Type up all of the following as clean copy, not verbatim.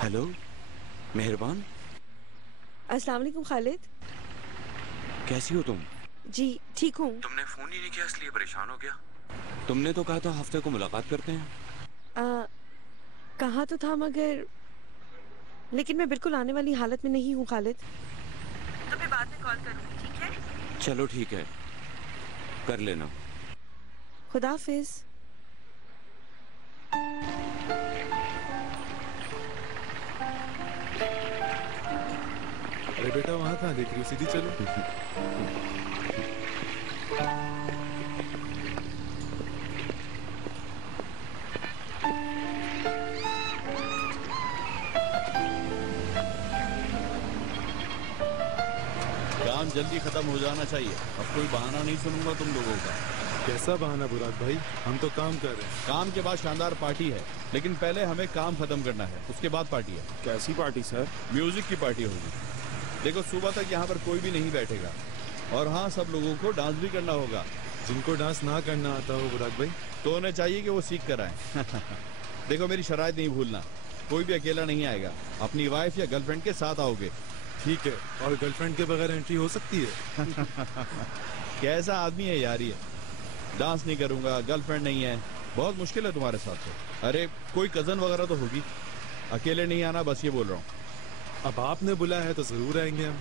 Hello मेहरबान। अस्सलाम वालेकुम खालिद। कैसी हो तुम? जी ठीक हूँ। तुमने फोन ही नहीं किया इसलिए परेशान हो गया। तुमने तो कहा था हफ्ते को मुलाकात करते हैं। कहा तो था मगर लेकिन मैं बिल्कुल आने वाली हालत में नहीं हूँ खालिद। तो मैं बाद में कॉल करूँगी, ठीक है? चलो ठीक है, कर लेना। खुदा हाफिज। अरे बेटा वहाँ कहाँ देख रही हो, सीधी चलो। काम जल्दी खत्म हो जाना चाहिए। अब कोई बहाना नहीं सुनूंगा तुम लोगों का। कैसा बहाना बुराक भाई, हम तो काम कर रहे हैं। काम के बाद शानदार पार्टी है, लेकिन पहले हमें काम खत्म करना है, उसके बाद पार्टी है। कैसी पार्टी सर? म्यूजिक की पार्टी होगी। देखो सुबह तक यहाँ पर कोई भी नहीं बैठेगा, और हाँ सब लोगों को डांस भी करना होगा। जिनको डांस ना करना आता हो बुराक भाई, तो उन्हें चाहिए कि वो सीख कर आए। देखो मेरी शराइत नहीं भूलना, कोई भी अकेला नहीं आएगा, अपनी वाइफ या गर्लफ्रेंड के साथ आओगे। ठीक है। और गर्लफ्रेंड के बगैर एंट्री हो सकती है? कैसा आदमी है यार ये, डांस नहीं करूंगा, गर्लफ्रेंड नहीं है, बहुत मुश्किल है तुम्हारे साथ तो। अरे कोई कजन वगैरह तो होगी, अकेले नहीं आना, बस ये बोल रहा हूँ। अब आपने बुलाया है तो जरूर आएंगे हम।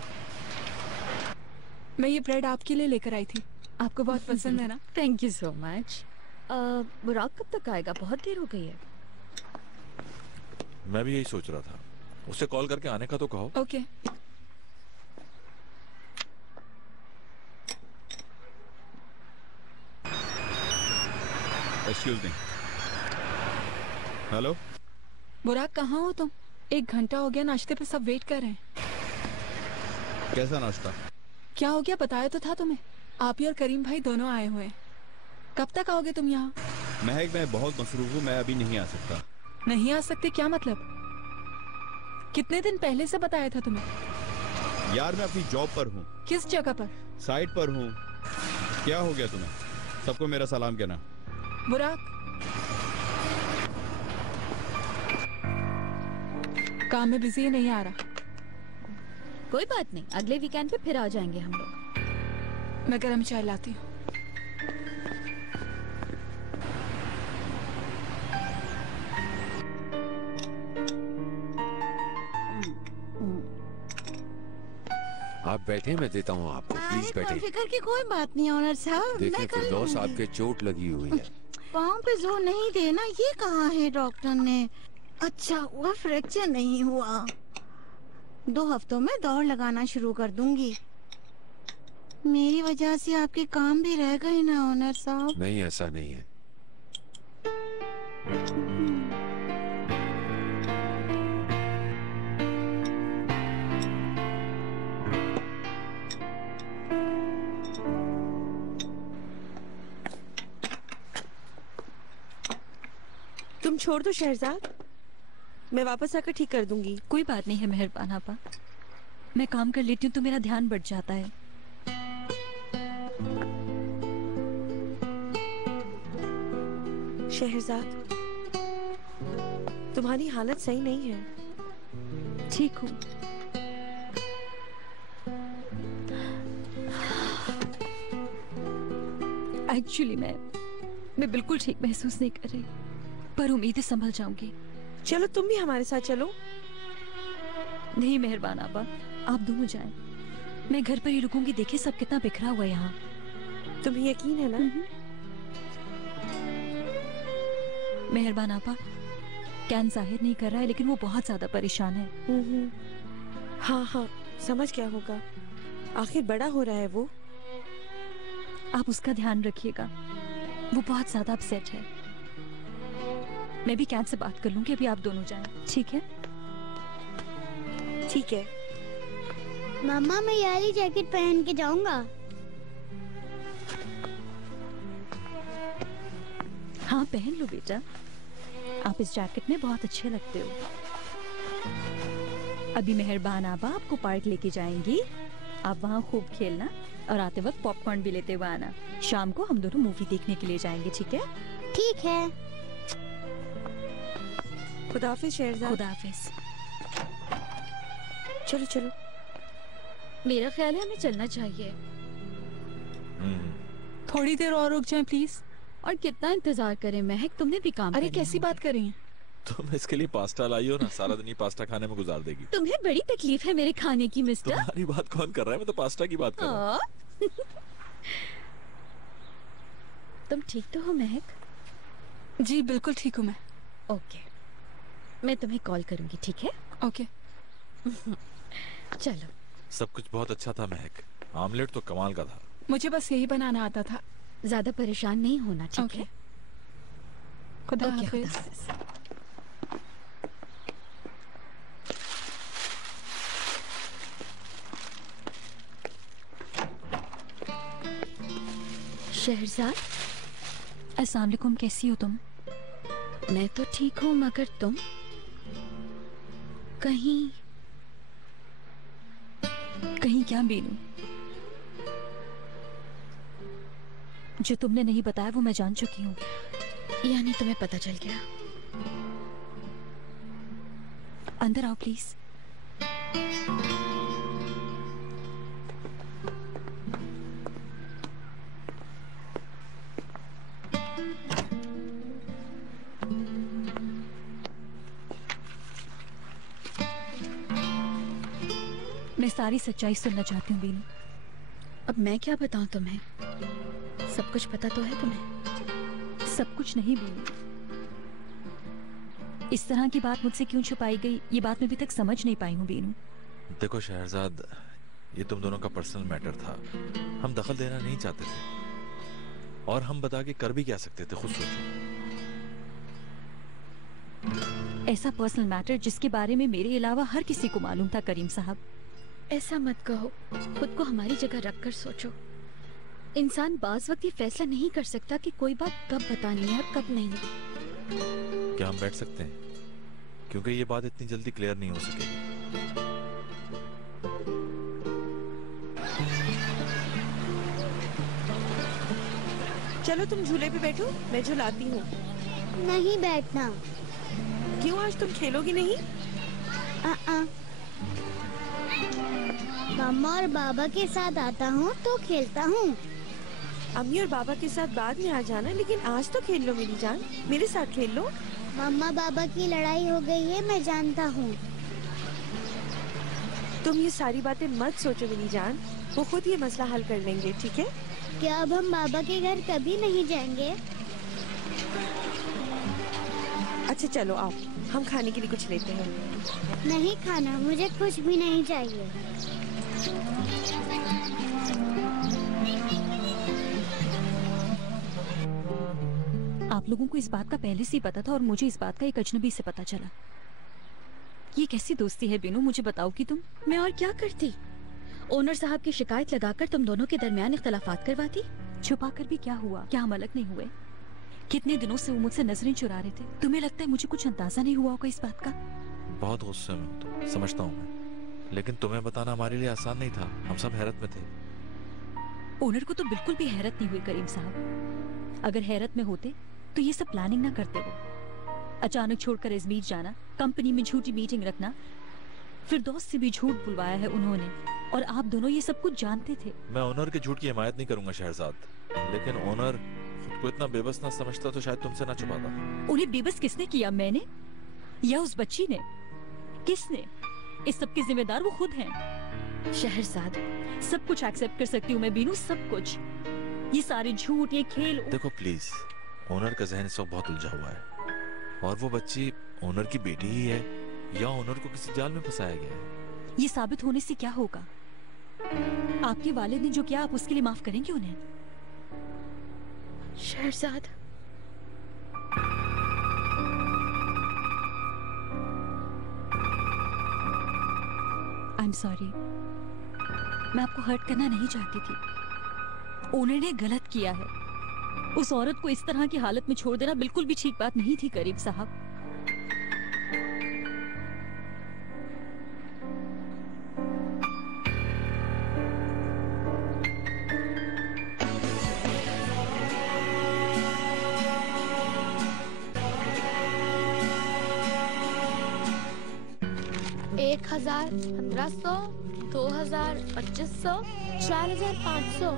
मैं ये ब्रेड आपके लिए लेकर आई थी, आपको बहुत पसंद है ना? Thank you so much. बुराक कब तक आएगा? बहुत देर हो गई है। मैं भी यही सोच रहा था, उससे कॉल करके आने का तो कहो। ओके। Excuse me. हेलो बुराक कहाँ हो तुम? 1 घंटा हो गया, नाश्ते पे सब वेट कर रहे हैं। कैसा नाश्ता? क्या हो गया बताया तो था तुम्हें, आप ही और करीम भाई दोनों आए हुए हैं। कब तक आओगे तुम यहाँ? महक मैं बहुत मसरूफ हूँ, मैं अभी नहीं आ सकता। नहीं आ सकते क्या मतलब? कितने दिन पहले से बताया था तुम्हें? यार मैं अपनी जॉब पर हूँ। किस जगह पर? साइट पर हूँ। क्या हो गया तुम्हें? सबको मेरा सलाम कहना। बुराक काम में बिजी नहीं आ रहा। कोई बात नहीं, अगले वीकेंड पे फिर आ जाएंगे हम लोग। मैं गरम चाय लाती हूँ। आप बैठे, मैं देता हूँ आपको, प्लीज बैठे। फिक्र की कोई बात नहीं ऑनर साहब, देखिए फिरदौस, आपके चोट लगी हुई है। पाँव पे जोर नहीं देना, ये कहा है डॉक्टर ने। अच्छा हुआ फ्रैक्चर नहीं हुआ। 2 हफ्तों में दौड़ लगाना शुरू कर दूंगी। मेरी वजह से आपके काम भी रह गए ना ऑनर साहब। नहीं ऐसा नहीं है। तुम छोड़ दो शहरजाद, मैं वापस आकर ठीक कर दूंगी। कोई बात नहीं है मेहरबान आपा, मैं काम कर लेती हूँ तो मेरा ध्यान बढ़ जाता है। शहरजाद, तुम्हारी हालत सही नहीं है। ठीक हूँ। एक्चुअली मैं बिल्कुल ठीक महसूस नहीं कर रही, पर उम्मीद है संभल जाऊंगी। चलो तुम भी हमारे साथ चलो। नहीं मेहरबान आपा, आप दोनों जाएं, मैं घर पर ही रुकूंगी। देखिए सब कितना बिखरा हुआ है यहाँ। तुम्हें यकीन है ना? मेहरबान आपा, कैन जाहिर नहीं कर रहा है लेकिन वो बहुत ज्यादा परेशान है। हाँ हाँ समझ क्या होगा, आखिर बड़ा हो रहा है वो। आप उसका ध्यान रखिएगा, वो बहुत ज्यादा अपसेट है। मैं भी कैन से बात कर लूंगी, अभी आप दोनों जाएं, ठीक है? ठीक है। मम्मा मैं ये वाली जैकेट पहन के जाऊंगा। हाँ पहन लो बेटा, आप इस जैकेट में बहुत अच्छे लगते हो। अभी मेहरबान आबा आपको पार्क लेके जाएंगी, आप वहाँ खूब खेलना और आते वक्त पॉपकॉर्न भी लेते हुए आना। शाम को हम दोनों मूवी देखने के लिए जाएंगे, ठीक है? ठीक है। खुदाफिज शहरजाद। खुदाफिज। चलो चलो। मेरा ख्याल है हमें चलना चाहिए। थोड़ी देर और रुक जाएं प्लीज। और कितना इंतजार करें महक, तुमने भी काम अरे कैसी बात कर रही हैं? तुम इसके लिए पास्ता लाई हो ना, सारा दिन ही पास्ता खाने में गुजार देगी। तुम्हें बड़ी तकलीफ है मेरे खाने की मिस्टर। तुम्हारी बात कौन कर रहा है, मैं तो पास्ता की बात कर रहा हूँ। तुम ठीक तो हो महक? जी बिल्कुल ठीक हूँ मैं। ओके, मैं तुम्हें कॉल करूंगी, ठीक है? ओके। चलो। सब कुछ बहुत अच्छा था महक, आमलेट तो कमाल का था। मुझे बस यही बनाना आता था। ज्यादा परेशान नहीं होना, ठीक है? खुदा ओके, हाफिज। खुदा हाफिज। शहरजाद, अस्सलाम वालेकुम, कैसी हो तुम? मैं तो ठीक हूँ, मगर तुम कहीं क्या बीनू? जो तुमने नहीं बताया वो मैं जान चुकी हूँ। यानी तुम्हें पता चल गया? अंदर आओ प्लीज। मैं सारी सच्चाई सुनना चाहती हूँ बीनू। अब मैं क्या बताऊं तुम्हें? सब कुछ पता तो है तुम्हें? सब कुछ नहीं बीनू। इस तरह की बात मुझसे क्यों छुपाई गई, ये बात मैं अभी तक समझ नहीं पाई हूँ बीनू। देखो शहरजाद, ये तुम दोनों का पर्सनल मैटर था, हम दखल देना नहीं चाहते थे, और हम बता के कर भी क्या सकते थे, खुद सोचो। ऐसा पर्सनल मैटर जिसके बारे में मेरे अलावा हर किसी को मालूम था करीम साहब। ऐसा मत कहो, खुद को हमारी जगह रखकर सोचो। इंसान बाज वक्त ये फैसला नहीं कर सकता कि कोई बात कब बतानी है और कब नहीं। क्या हम बैठ सकते हैं? क्योंकि ये बात इतनी जल्दी क्लियर नहीं हो सकेगी। चलो तुम झूले पे बैठो, मैं झुलाती हूँ। नहीं बैठना। क्यों, आज तुम खेलोगी नहीं? मम्मा और बाबा के साथ आता हूँ तो खेलता हूँ। अम्मी और बाबा के साथ बाद में आ जाना, लेकिन आज तो खेल लो मेरी जान, मेरे साथ खेल लो। मम्मा बाबा की लड़ाई हो गई है, मैं जानता हूँ। तुम ये सारी बातें मत सोचो मेरी जान, वो खुद ये मसला हल कर लेंगे, ठीक है? क्या अब हम बाबा के घर कभी नहीं जाएंगे? अच्छा चलो आओ, हम खाने के लिए कुछ लेते हैं। नहीं खाना, मुझे कुछ भी नहीं चाहिए। आप लोगों को इस बात का पहले से ही पता था और मुझे इस बात का एक अजनबी से पता चला। ये कैसी दोस्ती है बीनू, मुझे बताओ कि तुम। मैं और क्या करती? ओनर साहब की शिकायत लगाकर तुम दोनों के दरमियान इख्तलाफात करवाती। छुपा कर भी क्या हुआ? क्या हम अलग नहीं हुए? कितने दिनों से वो मुझसे नजरें चुरा रहे थे। तुम्हें लगता है मुझे कुछ अंदाजा नहीं हुआ होगा इस बात का? बहुत गुस्से में हो तुम, समझता हूँ मैं, लेकिन तुम्हें बताना हमारे लिए आसान नहीं था, हम सब हैरत में थे। ओनर को तो बिल्कुल भी हैरत नहीं हुई करीम साहब। अगर हैरत में होते तो ये सब प्लानिंग ना करते वो। अचानक छोड़कर अजमेर जाना, कंपनी में झूठी मीटिंग रखना, फिर दोस्त से भी झूठ बुलवाया है उन्होंने, और आप दोनों ये सब कुछ जानते थे। मैं ओनर के झूठ की हिमायत नहीं करूंगा शहरजाद, लेकिन ओनर खुद को इतना बेबस ना समझता तो शायद तुमसे ना छुपाता। उन्हें बेबस किसने किया, मैंने या उस बच्ची ने? किसने? इस सब की जिम्मेदार वो खुद हैं। शहरजाद, सब कुछ एक्सेप्ट कर सकती हूँ मैं बीनू, सब कुछ। ये सारे झूठ, ये खेल। देखो प्लीज, ओनर का जहन इस वक्त बहुत उलझा हुआ है, और वो बच्ची ओनर की बेटी ही है या ओनर को किसी जाल में फंसाया गया है। ये साबित होने से क्या होगा? आपके वालिद ने जो किया, आप उसके लिए माफ करेंगे उन्हें? Shahrzad, I am sorry. मैं आपको हर्ट करना नहीं चाहती थी। ओनर ने गलत किया है। उस औरत को इस तरह की हालत में छोड़ देना बिल्कुल भी ठीक बात नहीं थी करीम साहब। 1000, 1500, 2000, 2500, 4500।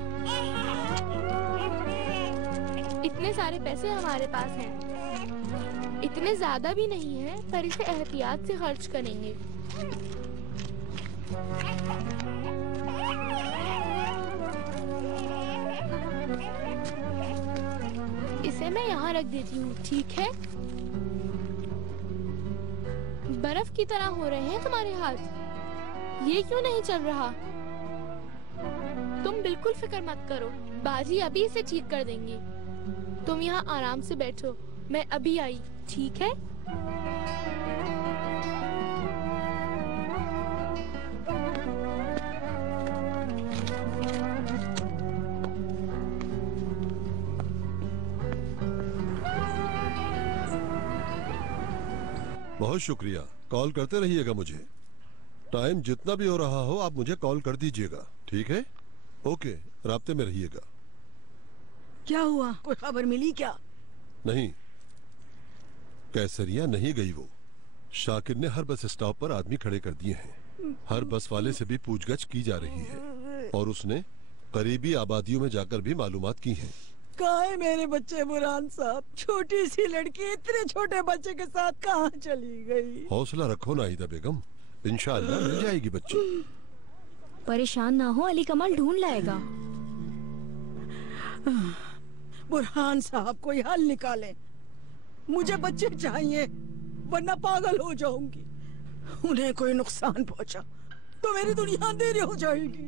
इतने सारे पैसे हमारे पास हैं। इतने ज्यादा भी नहीं है, पर इसे एहतियात से खर्च करेंगे। इसे मैं यहाँ रख देती हूँ, ठीक है? बर्फ की तरह हो रहे हैं तुम्हारे हाथ। ये क्यों नहीं चल रहा? तुम बिल्कुल फिक्र मत करो, बाजी अभी इसे ठीक कर देंगी। तुम यहाँ आराम से बैठो, मैं अभी आई, ठीक है? बहुत शुक्रिया। कॉल करते रहिएगा मुझे। टाइम जितना भी हो रहा हो आप मुझे कॉल कर दीजिएगा, ठीक है? ओके, राब्ते में रहिएगा। क्या हुआ, कोई खबर मिली क्या? नहीं, कैसरिया नहीं गई वो। शाकिर ने हर बस स्टॉप पर आदमी खड़े कर दिए हैं। हर बस वाले से भी पूछगछ की जा रही है और उसने करीबी आबादियों में जाकर भी मालूमात की हैं। कहाँ है मेरे बच्चे बुरहान साहब? छोटी सी लड़की इतने छोटे बच्चे के साथ कहाँ चली गई? हौसला रखो नाहिदा बेगम, इंशाअल्लाह मिल जाएगी बच्ची। परेशान ना हो, अली कमाल ढूंढ लाएगा। बुरहान साहब कोई हल निकाले, मुझे बच्चे चाहिए वरना पागल हो जाऊंगी। उन्हें कोई नुकसान पहुंचा तो मेरी दुनिया अंधेरी हो जाएगी।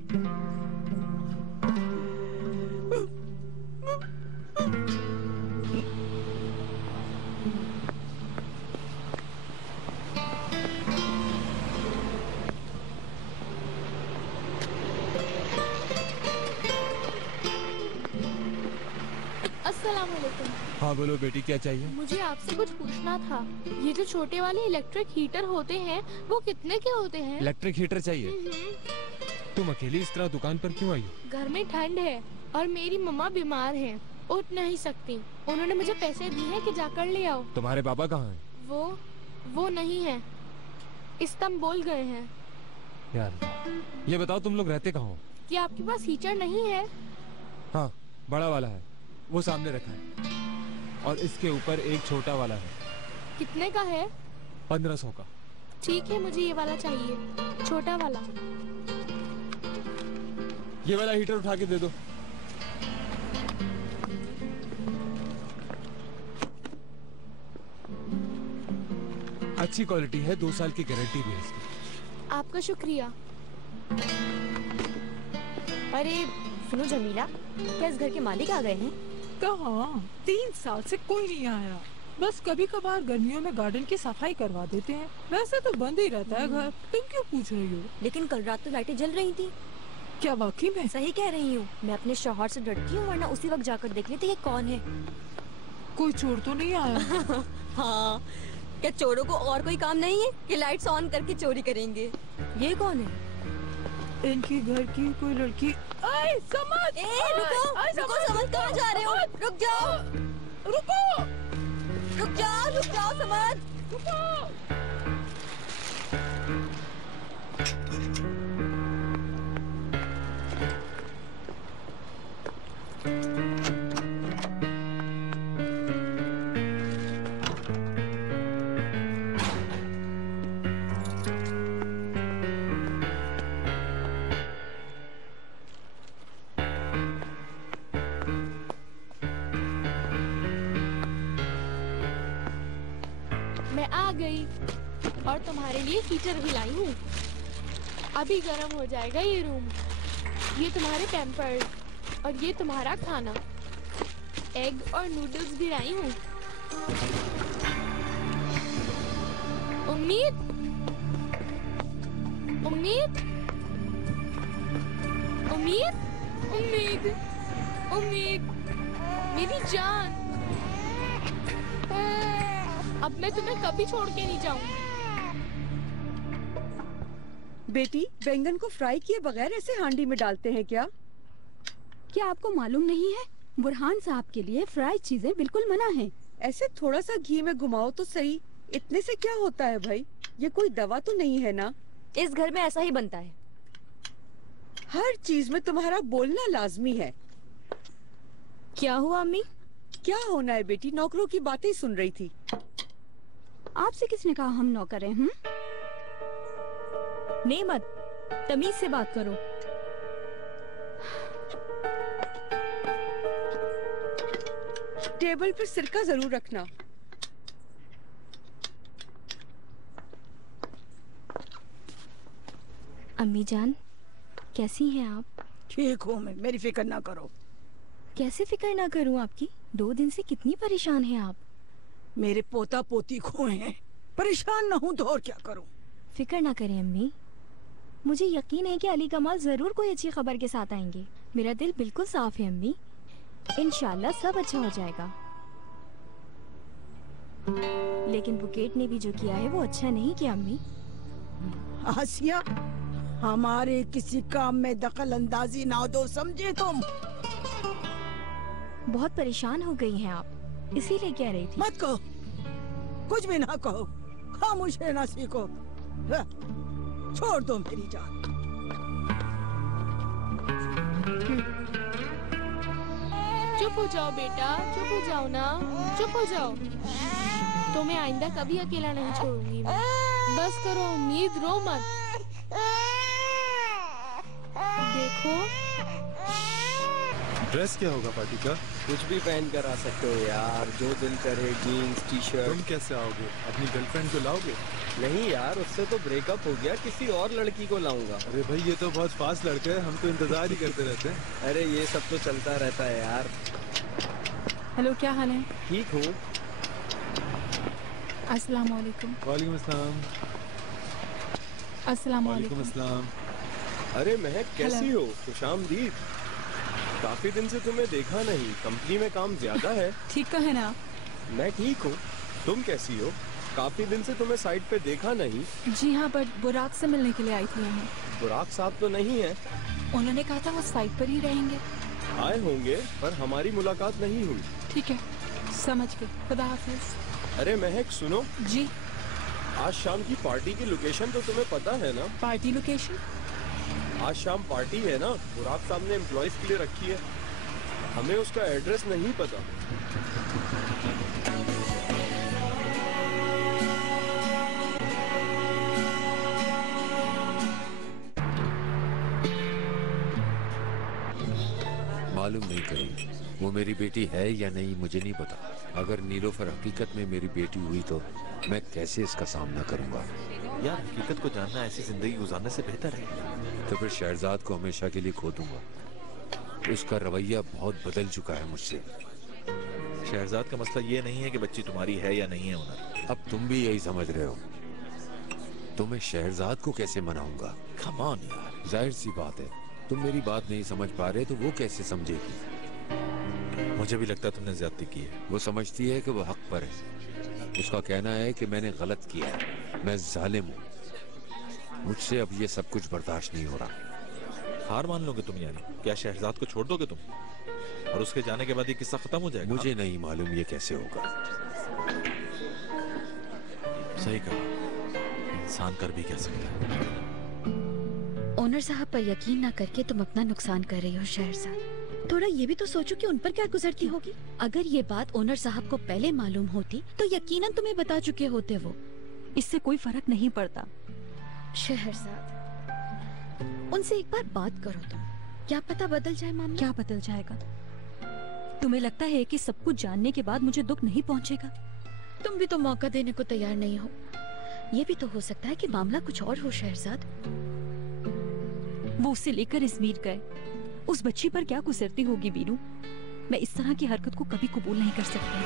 अस्सलामुअलैकुम। हाँ बोलो बेटी, क्या चाहिए? मुझे आपसे कुछ पूछना था। ये जो छोटे वाले इलेक्ट्रिक हीटर होते हैं वो कितने के होते हैं? इलेक्ट्रिक हीटर चाहिए? तुम अकेली इस तरह दुकान पर क्यों आई हो? घर में ठंड है और मेरी मम्मा बीमार हैं, उठ नहीं सकती। उन्होंने मुझे पैसे दिए हैं कि जाकर ले आओ। तुम्हारे बाबा कहाँ हैं? वो नहीं है, इस्तांबुल गए हैं। यार ये बताओ तुम लोग रहते कहाँ हो? क्या आपके पास हीटर नहीं है? हाँ, बड़ा वाला है, वो सामने रखा है, और इसके ऊपर एक छोटा वाला है। कितने का है? 1500 का। ठीक है, मुझे ये वाला चाहिए, छोटा वाला। ये वाला हीटर उठा के दे दो। अच्छी क्वालिटी है, 2 साल की गारंटी भी है इसकी। आपका शुक्रिया। अरे सुनो जमीला, क्या इस घर के मालिक आ गए हैं? कहाँ, 3 साल से कोई नहीं आया। बस कभी कभार गर्मियों में गार्डन की सफाई करवा देते हैं, वैसे तो बंद ही रहता है घर। तुम क्यों पूछ रही हो? लेकिन कल रात तो लाइटें जल रही थी। क्या वाकई में? सही कह रही हूँ, मैं अपने शौहर से डरती हूँ, वरना उसी वक्त जाकर देख लेते ये कौन है। कोई चोर तो नहीं आया? हाँ, क्या चोरों को और कोई काम नहीं है कि लाइट्स ऑन करके चोरी करेंगे? ये कौन है? इनकी घर की कोई लड़की। आए, समझ! रुको, समझ कहाँ जा रहे हो? रुक जाओ, रुक जाओ समझ, रुको। मैं आ गई और तुम्हारे लिए हीटर भी लाई हूँ। अभी गर्म हो जाएगा ये रूम। ये तुम्हारे पैम्पर्स और ये तुम्हारा खाना। एग और नूडल्स भी लाई हूँ। उम्मीद उम्मीद उम्मीद उम्मीद उम्मीद मेरी जान, अब मैं तुम्हें कभी छोड़ के नहीं जाऊंगी। बेटी, बैंगन को फ्राई किए बगैर ऐसे हांडी में डालते हैं क्या? क्या आपको मालूम नहीं है? बुरहान साहब के लिए फ्राई चीजें बिल्कुल मना है। ऐसे थोड़ा सा घी में घुमाओ तो सही, इतने से क्या होता है भाई? ये कोई दवा तो नहीं है ना? इस घर में ऐसा ही बनता है। हर चीज में तुम्हारा बोलना लाजमी है। क्या हुआ अम्मी? क्या होना है बेटी, नौकरों की बातें सुन रही थी। आपसे किसने कहा हम नौकर हैं? नहीं मत, तमीज से बात करो। टेबल पर सिरका जरूर रखना। अम्मी जान, कैसी हैं आप? ठीक हूँ मैं, मेरी फिक्र ना करो। कैसे फिक्र ना करूँ आपकी? 2 दिन से कितनी परेशान हैं आप। मेरे पोता पोती खोए हैं, परेशान ना हूँ तो और क्या करूँ। फिक्र ना करें अम्मी, मुझे यकीन है कि अली कमाल जरूर कोई अच्छी खबर के साथ आएंगे। मेरा दिल बिल्कुल साफ है अम्मी, इंशाल्लाह सब अच्छा हो जाएगा। लेकिन बुकेट ने भी जो किया है वो अच्छा नहीं किया अम्मी। आसिया, हमारे किसी काम में दखल अंदाजी ना दो, समझे तुम? बहुत परेशान हो गई हैं आप, इसीलिए कह रही थी। मत कहो, कुछ भी ना कहो, खामोश रहना सीखो। छोड़ दो मेरी जान। चुप हो जाओ बेटा, चुप हो जाओ ना, चुप हो जाओ। तुम्हें आइंदा कभी अकेला नहीं छोड़ूंगी मैं। बस करो उम्मीद, रो मत। देखो ड्रेस क्या होगा पार्टी का? कुछ भी पहन कर आ सकते हो यार, जो दिल करे, जीन्स टी शर्ट। तुम कैसे आओगे? अपनी गर्लफ्रेंड को लाओगे? नहीं यार, उससे तो ब्रेकअप हो गया, किसी और लड़की को लाऊंगा। अरे भाई ये तो बहुत फास्ट लड़का है, हम तो इंतजार ही करते रहते हैं। अरे ये सब तो चलता रहता है यार। हेलो, क्या हाल है? ठीक हूँ। अस्सलाम वालेकुम। वालेकुम अस्सलाम। अस्सलाम वालेकुम अस्सलाम। अरे महक कैसी हो? खुशामदीद। काफी दिन से तुम्हें देखा नहीं, कंपनी में काम ज्यादा है। ठीक तो है ना? मैं ठीक हूँ, तुम कैसी हो? काफी दिन से तुम्हें साइट पे देखा नहीं। जी हाँ, बट बुराक से मिलने के लिए आई थी मैं। बुराक साहब तो नहीं है। उन्होंने कहा था वो साइट पर ही रहेंगे। आए होंगे पर हमारी मुलाकात नहीं हुई। ठीक है, समझ गई। खुदा हाफिज। अरे महक सुनो। जी। आज शाम की पार्टी की लोकेशन तो तुम्हें पता है ना? Party location? आज शाम पार्टी है ना, बुराक साहब ने एम्प्लॉइज के लिए रखी है। हमें उसका एड्रेस नहीं पता। मालूम नहीं करी वो मेरी बेटी है या नहीं, मुझे नहीं पता। अगर नीलोफर हकीकत में मेरी बेटी हुई तो मैं कैसे इसका सामना करूंगा? यार हकीकत को जानना ऐसी जिंदगी गुजारने से बेहतर है। तो फिर शहरजाद को हमेशा के लिए खो दूंगा। उसका रवैया बहुत बदल चुका है मुझसे। शहरजाद का मसला ये नहीं है कि बच्ची तुम्हारी है या नहीं है ओनर। अब तुम भी यही समझ रहे हो। तो मैं शहरजाद को कैसे मनाऊंगा? कम ऑन यार, जाहिर सी बात है, तुम मेरी बात नहीं समझ पा रहे तो वो कैसे समझेगी? मुझे भी लगता है तुमने ज्यादती की है। वो समझती है कि वो हक पर है। उसका कहना है कि मैंने गलत किया है, मैं जालिम हूँ। मुझसे अब ये सब कुछ बर्दाश्त नहीं हो रहा। हार मान लोगे तुम? यानी क्या शहरजाद को छोड़ दोगे तुम? और उसके जाने के बाद ये किस्सा खत्म हो जाएगा? मुझे नहीं मालूम ये कैसे होगा। सही कहा, इंसान कर भी क्या सकता है। ओनर साहब पर यकीन ना करके तुम अपना नुकसान कर रही हो शहरजाद। थोड़ा ये भी तो सोचो कि उन पर क्या गुजरती होगी। अगर ये बात ओनर साहब को पहले मालूम होती तो यकीनन तुम्हें बता चुके होते वो। इससे कोई फर्क नहीं पड़ता। शहरजाद, उनसे एक बार बात करो तुम, क्या पता बदल जाए मामला। क्या बदल जाएगा? तुम्हें लगता है कि सब कुछ जानने के बाद मुझे दुख नहीं पहुंचेगा? तुम भी तो मौका देने को तैयार नहीं हो। ये भी तो हो सकता है कि मामला कुछ और हो शहरजाद। वो उसे लेकर इज़मीर गए। उस बच्ची पर क्या गुजरती होगी बीनू। मैं इस तरह की हरकत को कभी कबूल नहीं कर सकती।